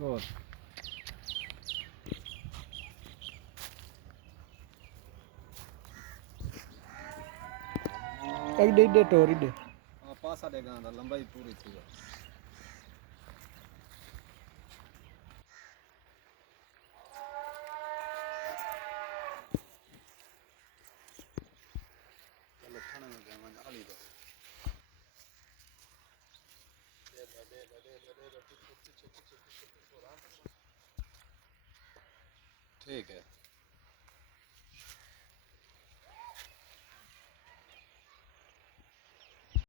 ਹੋਰ ਐਡੇ ਐਡੇ ਟੋਰੀ ਦੇ ਆ ਪਾਸਾ ਦੇ ਗਾਂ ਦਾ ਲੰਬਾਈ ਪੂਰੀ ਥੀ ਵਾ ਚਲੋ ਖਾਣੇ ਨੂੰ ਜਾਵਾਂ ਆਲੀ ਦਾ ठीक है।